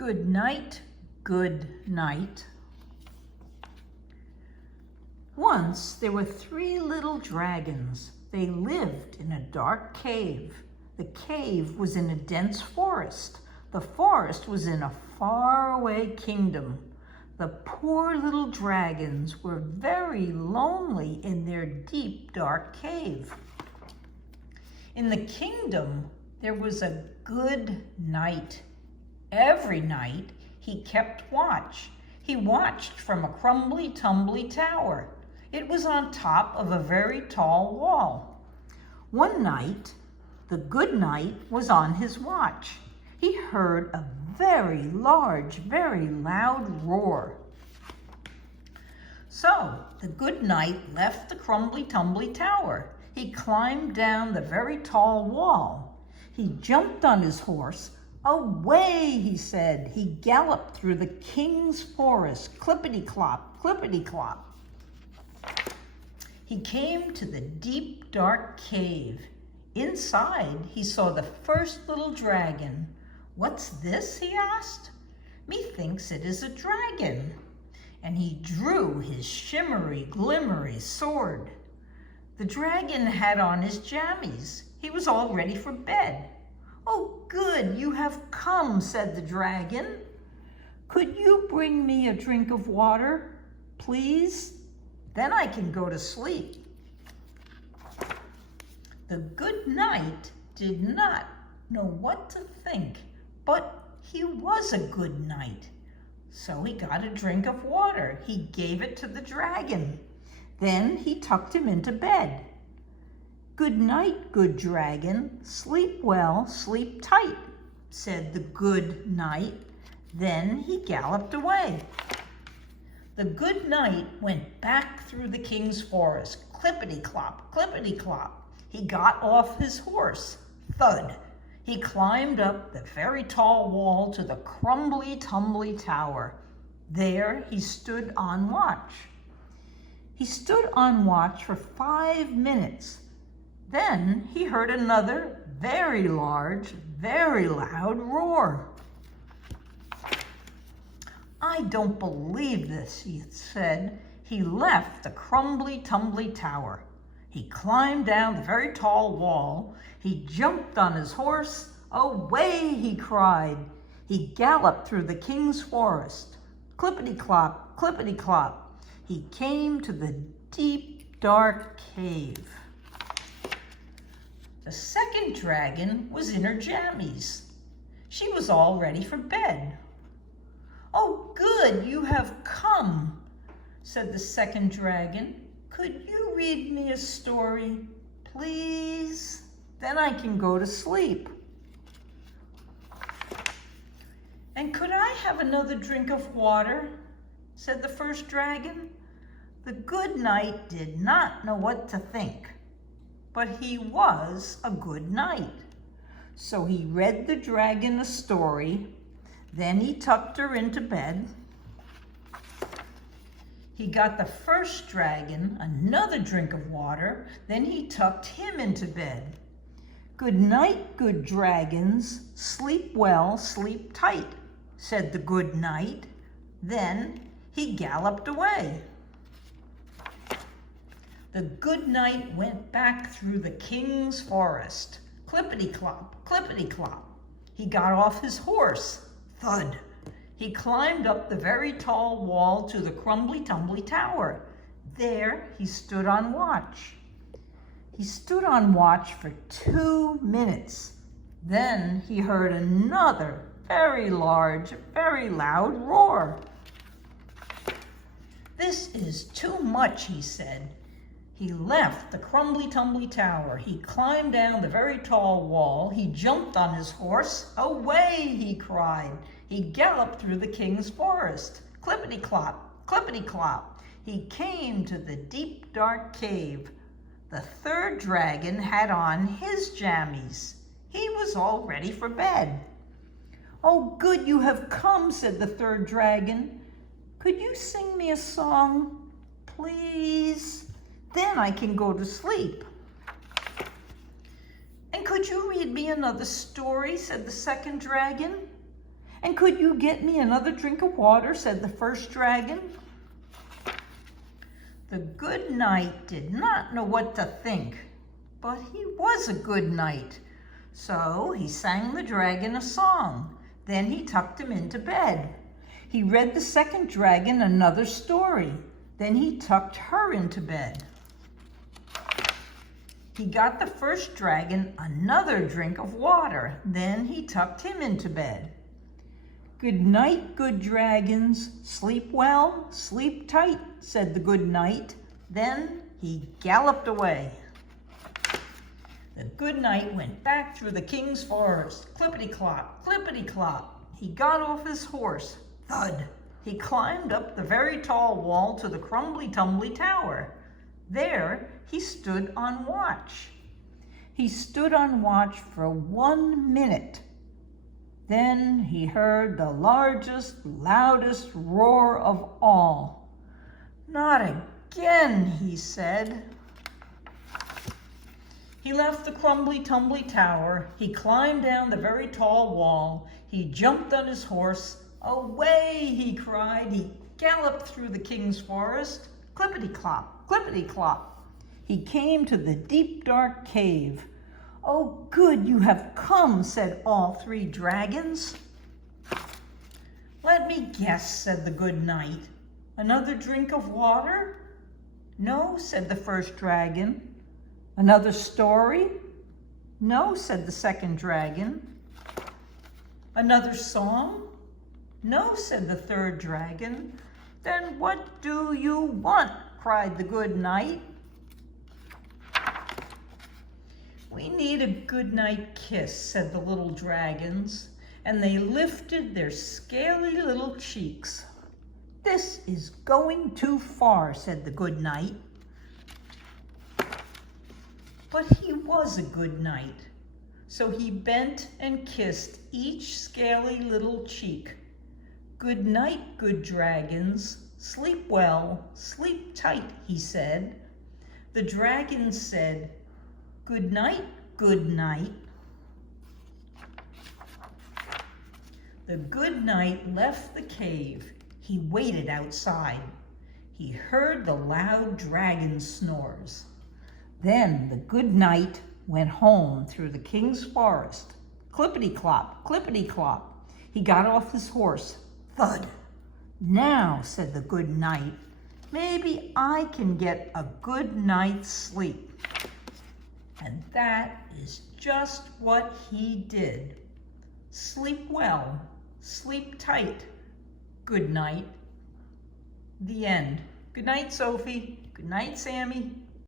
Good night, good night. Once there were 3 little dragons. They lived in a dark cave. The cave was in a dense forest. The forest was in a faraway kingdom. The poor little dragons were very lonely in their deep, dark cave. In the kingdom, there was a good knight. Every night, he kept watch. He watched from a crumbly-tumbly tower. It was on top of a very tall wall. One night, the good knight was on his watch. He heard a very large, very loud roar. So the good knight left the crumbly-tumbly tower. He climbed down the very tall wall. He jumped on his horse. Away, he said. He galloped through the king's forest, clippity-clop, clippity-clop. He came to the deep, dark cave. Inside, he saw the first little dragon. "What's this?" he asked. "Methinks it is a dragon." And he drew his shimmery, glimmery sword. The dragon had on his jammies. He was all ready for bed. "Oh, good, you have come," said the dragon. "Could you bring me a drink of water, please? Then I can go to sleep." The good knight did not know what to think, but he was a good knight. So he got a drink of water. He gave it to the dragon. Then he tucked him into bed. "Good night, good dragon. Sleep well, sleep tight," said the good knight. Then he galloped away. The good knight went back through the king's forest, clippity-clop, clippity-clop. He got off his horse, thud. He climbed up the very tall wall to the crumbly-tumbly tower. There he stood on watch. He stood on watch for 5 minutes. Then he heard another very large, very loud roar. "I don't believe this," he said. He left the crumbly-tumbly tower. He climbed down the very tall wall. He jumped on his horse. "Away!" he cried. He galloped through the king's forest. Clippity-clop, clippity-clop. He came to the deep, dark cave. The second dragon was in her jammies. She was all ready for bed. "Oh, good, you have come," said the second dragon. "Could you read me a story, please? Then I can go to sleep." "And could I have another drink of water?" said the first dragon. The good knight did not know what to think, but he was a good knight. So he read the dragon a story. Then he tucked her into bed. He got the first dragon another drink of water. Then he tucked him into bed. "Good night, good dragons. Sleep well, sleep tight," said the good knight. Then he galloped away. The good knight went back through the king's forest. Clippity-clop, clippity-clop. He got off his horse. Thud. He climbed up the very tall wall to the crumbly-tumbly tower. There he stood on watch. He stood on watch for 2 minutes. Then he heard another very large, very loud roar. "This is too much," he said. He left the crumbly-tumbly tower. He climbed down the very tall wall. He jumped on his horse. "Away!" he cried. He galloped through the king's forest. Clippity-clop, clippity-clop. He came to the deep, dark cave. The third dragon had on his jammies. He was all ready for bed. "Oh, good, you have come," said the third dragon. "Could you sing me a song, please? Then I can go to sleep." "And could you read me another story?" said the second dragon. "And could you get me another drink of water?" said the first dragon. The good knight did not know what to think, but he was a good knight. So he sang the dragon a song. Then he tucked him into bed. He read the second dragon another story. Then he tucked her into bed. He got the first dragon another drink of water. Then he tucked him into bed. "Good night, good dragons. Sleep well, sleep tight," said the good knight. Then he galloped away. The good knight went back through the king's forest. Clippity-clop, clippity-clop. He got off his horse. Thud! He climbed up the very tall wall to the crumbly-tumbly tower. There he stood on watch. He stood on watch for 1 minute. Then he heard the largest, loudest roar of all. "Not again," he said. He left the crumbly-tumbly tower. He climbed down the very tall wall. He jumped on his horse. "Away!" he cried. He galloped through the king's forest. Clippity-clop, clippity-clop. He came to the deep, dark cave. "Oh, good, you have come," said all three dragons. "Let me guess," said the good knight. "Another drink of water?" "No," said the first dragon. "Another story?" "No," said the second dragon. "Another song?" "No," said the third dragon. "Then what do you want?" cried the good knight. "We need a goodnight kiss," said the little dragons, and they lifted their scaly little cheeks. "This is going too far," said the good knight. But he was a good knight, so he bent and kissed each scaly little cheek. "Good night, good dragons. Sleep well, sleep tight," he said. The dragons said, "Good night, good night." The good knight left the cave. He waited outside. He heard the loud dragon snores. Then the good knight went home through the king's forest. Clippity-clop, clippity-clop. He got off his horse. Thud! "Now," said the good knight, "maybe I can get a good night's sleep." And that is just what he did. Sleep well, sleep tight. Good night. The end. Good night, Sophie. Good night, Sammy.